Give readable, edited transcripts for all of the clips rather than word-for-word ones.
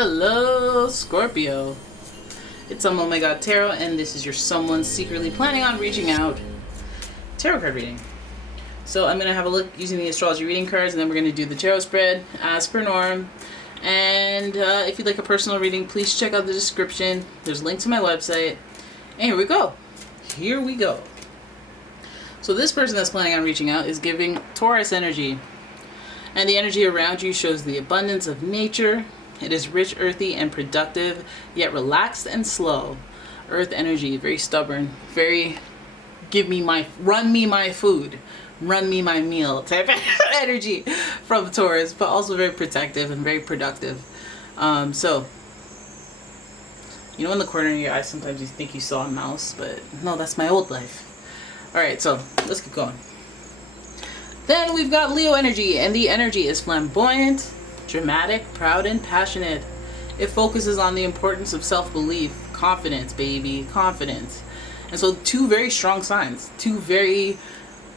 Hello, Scorpio. It's umomgtarot, and this is your someone secretly planning on reaching out tarot card reading. So I'm going to have a look using the astrology reading cards, and then we're going to do the tarot spread as per norm. And if you'd like a personal reading, please check out the description. There's a link to my website. And here we go. Here we go. So this person that's planning on reaching out is giving Taurus energy. And the energy around you shows the abundance of nature. It is rich, earthy, and productive, yet relaxed and slow. Earth energy, very stubborn, very run me my food, run me my meal type of energy from Taurus, but also very protective and very productive. So, you know, in the corner of your eye, sometimes you think you saw a mouse, but no, that's my old life. All right, so let's keep going. Then we've got Leo energy, and the energy is flamboyant, dramatic, proud, and passionate. It focuses on the importance of self-belief, confidence, baby, confidence. And so two very strong signs, two very,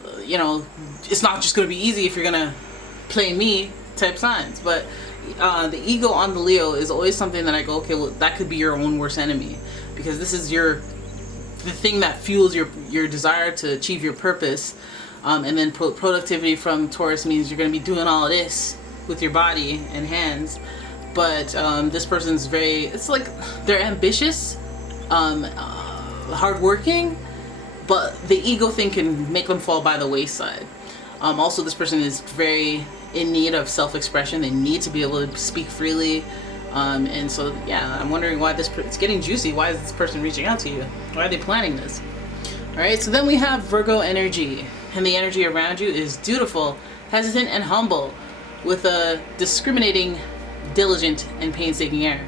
it's not just going to be easy if you're going to play me type signs. But the ego on the Leo is always something that I go, okay, well, that could be your own worst enemy. Because this is the thing that fuels your desire to achieve your purpose. And then productivity from Taurus means you're going to be doing all of this with your body and hands. But this person's it's like they're ambitious, hardworking, but the ego thing can make them fall by the wayside. Also, this person is very in need of self-expression. They need to be able to speak freely. And so, yeah, I'm wondering why it's getting juicy. Why is this person reaching out to you? Why are they planning this? All right, so then we have Virgo energy. And the energy around you is dutiful, hesitant, and humble, with a discriminating, diligent, and painstaking air.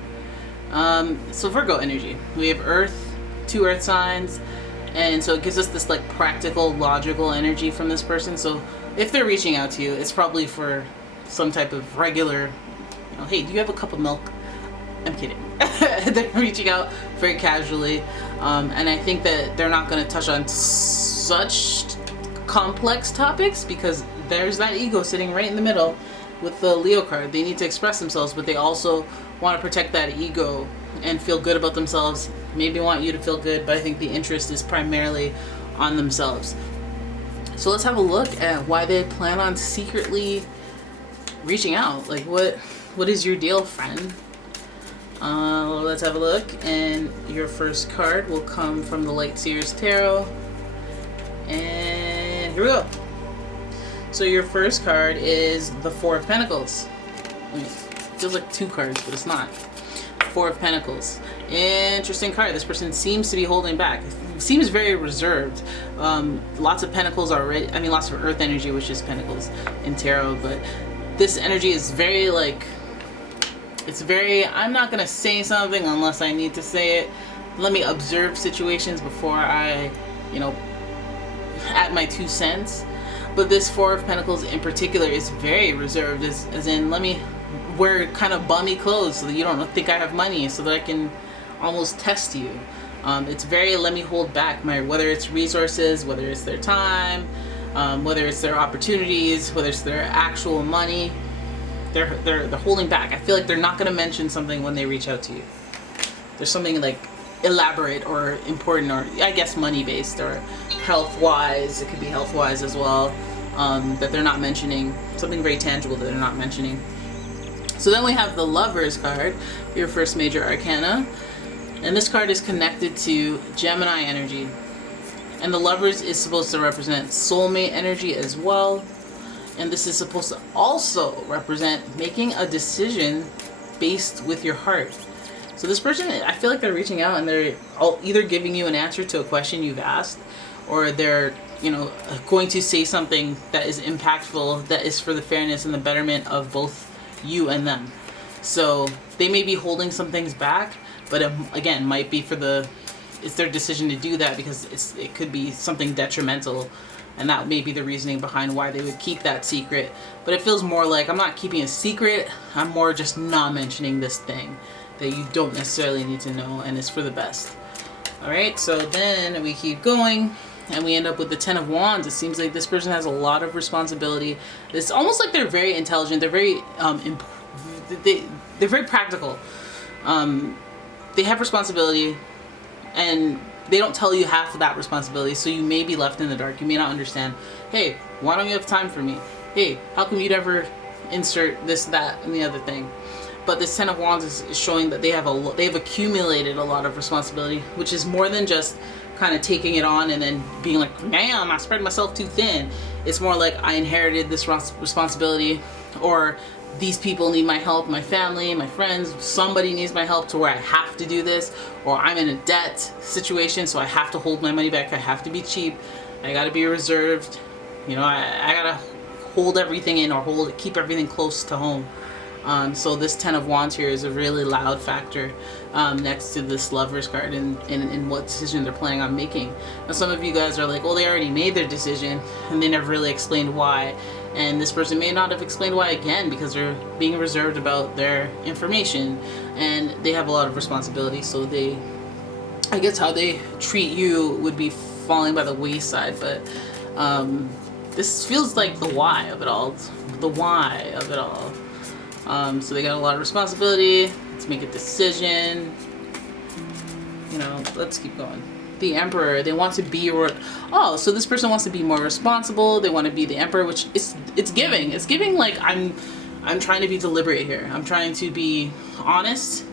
So Virgo energy. We have Earth, 2 Earth signs, and so it gives us this like practical, logical energy from this person. So if they're reaching out to you, it's probably for some type of regular, hey, do you have a cup of milk? I'm kidding. They're reaching out very casually, and I think that they're not going to touch on such complex topics because there's that ego sitting right in the middle with the Leo card. They need to express themselves, but they also want to protect that ego and feel good about themselves. Maybe want you to feel good, but I think the interest is primarily on themselves. So let's have a look at why they plan on secretly reaching out. Like, what is your deal, friend? Let's have a look, and your first card will come from the Light Seers Tarot. And here we go. So your first card is the 4 of Pentacles. It feels like 2 cards, but it's not. 4 of Pentacles. Interesting card. This person seems to be holding back. It seems very reserved. Lots of Pentacles already. I mean, lots of Earth energy, which is Pentacles in Tarot. But this energy is very I'm not going to say something unless I need to say it. Let me observe situations before I, add my 2 cents. But this 4 of Pentacles in particular is very reserved, as in, let me wear kind of bummy clothes so that you don't think I have money, so that I can almost test you. It's very, let me hold back whether it's resources, whether it's their time, whether it's their opportunities, whether it's their actual money. They're holding back. I feel like they're not going to mention something when they reach out to you. There's something like elaborate or important, or I guess money based, or health wise. It could be health wise as well, that they're not mentioning. Something very tangible that they're not mentioning. So then we have the Lovers card, your first major arcana, and this card is connected to Gemini energy, and the Lovers is supposed to represent soulmate energy as well. And this is supposed to also represent making a decision based with your heart. So this person, I feel like they're reaching out and they're either giving you an answer to a question you've asked, or they're, going to say something that is impactful, that is for the fairness and the betterment of both you and them. So they may be holding some things back, but again, might be it's their decision to do that because it could be something detrimental. And that may be the reasoning behind why they would keep that secret. But it feels more like I'm not keeping a secret. I'm more just not mentioning this thing that you don't necessarily need to know, and it's for the best. Alright, so then we keep going, and we end up with the 10 of Wands. It seems like this person has a lot of responsibility. It's almost like they're very intelligent. They're very they're very practical. They have responsibility, and they don't tell you half of that responsibility, so you may be left in the dark. You may not understand. Hey, why don't you have time for me? Hey, how come you never insert this, that, and the other thing? But this Ten of Wands is showing that they've accumulated a lot of responsibility, which is more than just kind of taking it on and then being like, damn, I spread myself too thin. It's more like, I inherited this responsibility, or these people need my help, my family, my friends, somebody needs my help to where I have to do this, or I'm in a debt situation, so I have to hold my money back, I have to be cheap, I gotta be reserved, you know, I gotta hold everything in, or keep everything close to home. So this Ten of Wands here is a really loud factor next to this Lover's card in what decision they're planning on making. Now, some of you guys are like, well, they already made their decision and they never really explained why. And this person may not have explained why again, because they're being reserved about their information and they have a lot of responsibility. So I guess how they treat you would be falling by the wayside. But this feels like the why of it all. The why of it all. So they got a lot of responsibility. Let's make a decision. You know, let's keep going. The Emperor, they want to be, so this person wants to be more responsible. They want to be the Emperor, which it's giving like I'm trying to be deliberate here. I'm trying to be honest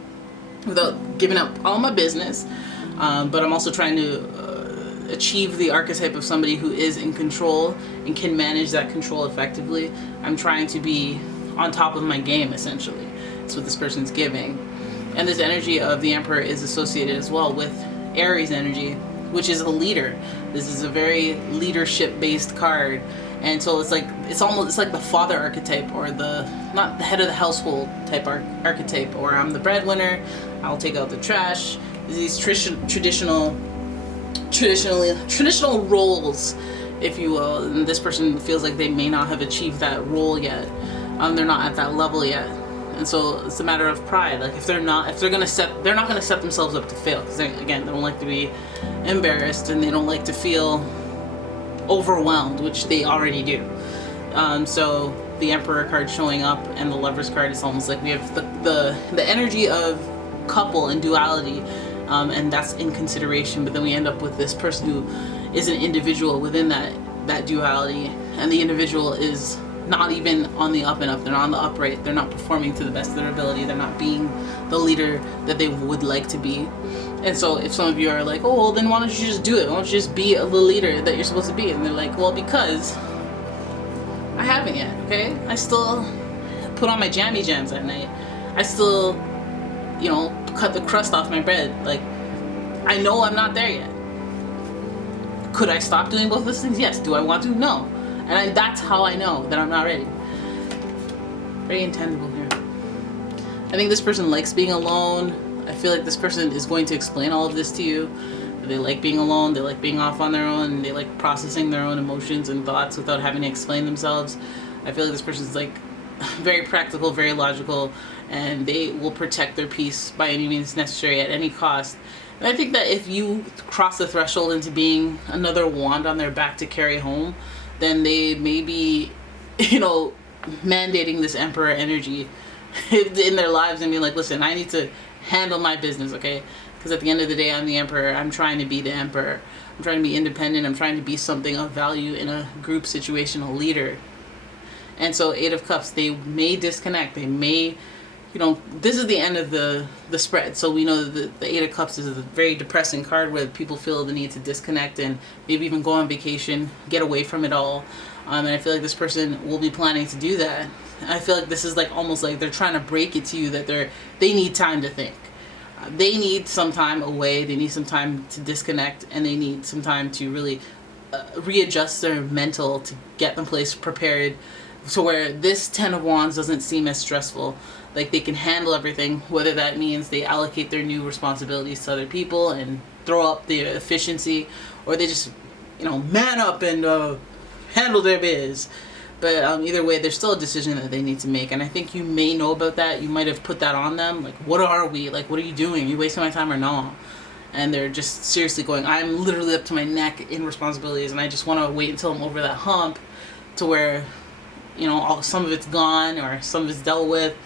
without giving up all my business. But I'm also trying to achieve the archetype of somebody who is in control and can manage that control effectively. I'm trying to be on top of my game, essentially. That's what this person's giving. And this energy of the Emperor is associated as well with Aries energy, which is a leader. This is a very leadership based card. And so it's like the father archetype, or not the head of the household type archetype, or I'm the breadwinner, I'll take out the trash. These traditional roles, if you will. And this person feels like they may not have achieved that role yet. They're not at that level yet, and so it's a matter of pride. Like they're not gonna set themselves up to fail, because they don't like to be embarrassed and they don't like to feel overwhelmed, which they already do. So the Emperor card showing up and the Lover's card is almost like we have the energy of couple and duality, and that's in consideration. But then we end up with this person who is an individual within that duality, and the individual is not even on the up and up. They're not on the upright. They're not performing to the best of their ability. They're not being the leader that they would like to be. And so if some of you are like, oh, well, then why don't you just do it? Why don't you just be the leader that you're supposed to be? And they're like, well, because I haven't yet, okay? I still put on my jammy jams at night. I still, cut the crust off my bread. Like, I know I'm not there yet. Could I stop doing both those things? Yes. Do I want to? No. And that's how I know that I'm not ready. Very intangible here. I think this person likes being alone. I feel like this person is going to explain all of this to you. They like being alone. They like being off on their own. And they like processing their own emotions and thoughts without having to explain themselves. I feel like this person's like very practical, very logical, and they will protect their peace by any means necessary at any cost. And I think that if you cross the threshold into being another wand on their back to carry home, then they may be, mandating this Emperor energy in their lives and being like, listen, I need to handle my business, okay? Because at the end of the day, I'm the Emperor. I'm trying to be the Emperor. I'm trying to be independent. I'm trying to be something of value in a group situation, a leader. And so 8 of Cups, they may disconnect. They may, this is the end of the spread. So we know that the 8 of Cups is a very depressing card where people feel the need to disconnect and maybe even go on vacation, get away from it all. And I feel like this person will be planning to do that. I feel like this is like almost like they're trying to break it to you that they need time to think. They need some time away. They need some time to disconnect, and they need some time to really readjust their mental to get them prepared to where this 10 of Wands doesn't seem as stressful. Like they can handle everything, whether that means they allocate their new responsibilities to other people and throw up the efficiency, or they just, man up and handle their biz. But either way, there's still a decision that they need to make. And I think you may know about that. You might have put that on them. Like, what are we? Like, what are you doing? Are you wasting my time or no? And they're just seriously going, I'm literally up to my neck in responsibilities. And I just want to wait until I'm over that hump to where, some of it's gone or some of it's dealt with.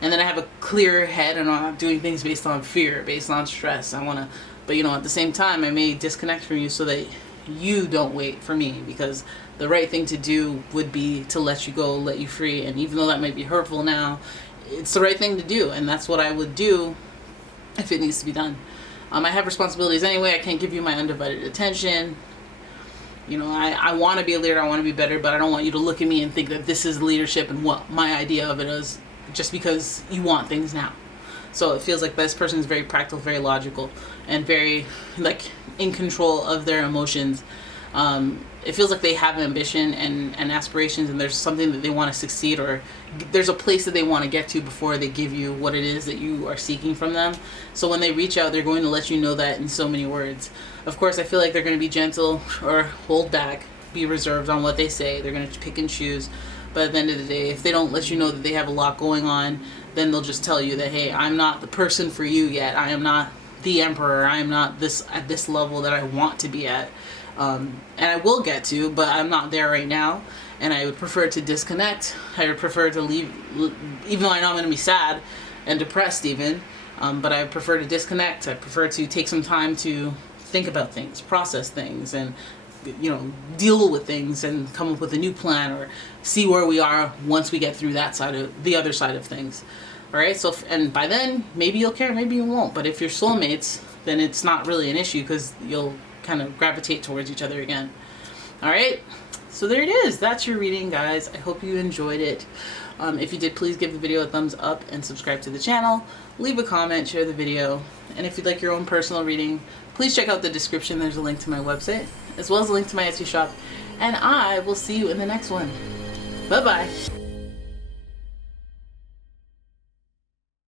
And then I have a clear head and I'm not doing things based on fear, based on stress. But at the same time, I may disconnect from you so that you don't wait for me, because the right thing to do would be to let you go, let you free. And even though that might be hurtful now, it's the right thing to do. And that's what I would do if it needs to be done. I have responsibilities anyway. I can't give you my undivided attention. I want to be a leader. I want to be better, but I don't want you to look at me and think that this is leadership and what my idea of it is, just because you want things now. So it feels like this person is very practical, very logical, and very in control of their emotions. It feels like they have ambition and aspirations, and there's something that they want to succeed, or there's a place that they want to get to before they give you what it is that you are seeking from them. So when they reach out, they're going to let you know that in so many words. Of course, I feel like they're going to be gentle or hold back, be reserved on what they say. They're going to pick and choose. But at the end of the day, if they don't let you know that they have a lot going on, then they'll just tell you that, hey, I'm not the person for you yet. I am not the emperor. I am not at this level that I want to be at. And I will get to, but I'm not there right now. And I would prefer to disconnect. I would prefer to leave, even though I know I'm going to be sad and depressed even. But I prefer to disconnect. I prefer to take some time to think about things, process things, and deal with things and come up with a new plan, or see where we are once we get through the other side of things. All right. So, and by then, maybe you'll care, maybe you won't. But if you're soulmates, then it's not really an issue, because you'll kind of gravitate towards each other again. All right. So there it is. That's your reading, guys. I hope you enjoyed it. If you did, please give the video a thumbs up and subscribe to the channel. Leave a comment, share the video. And if you'd like your own personal reading, please check out the description. There's a link to my website, as well as a link to my Etsy shop. And I will see you in the next one. Bye-bye.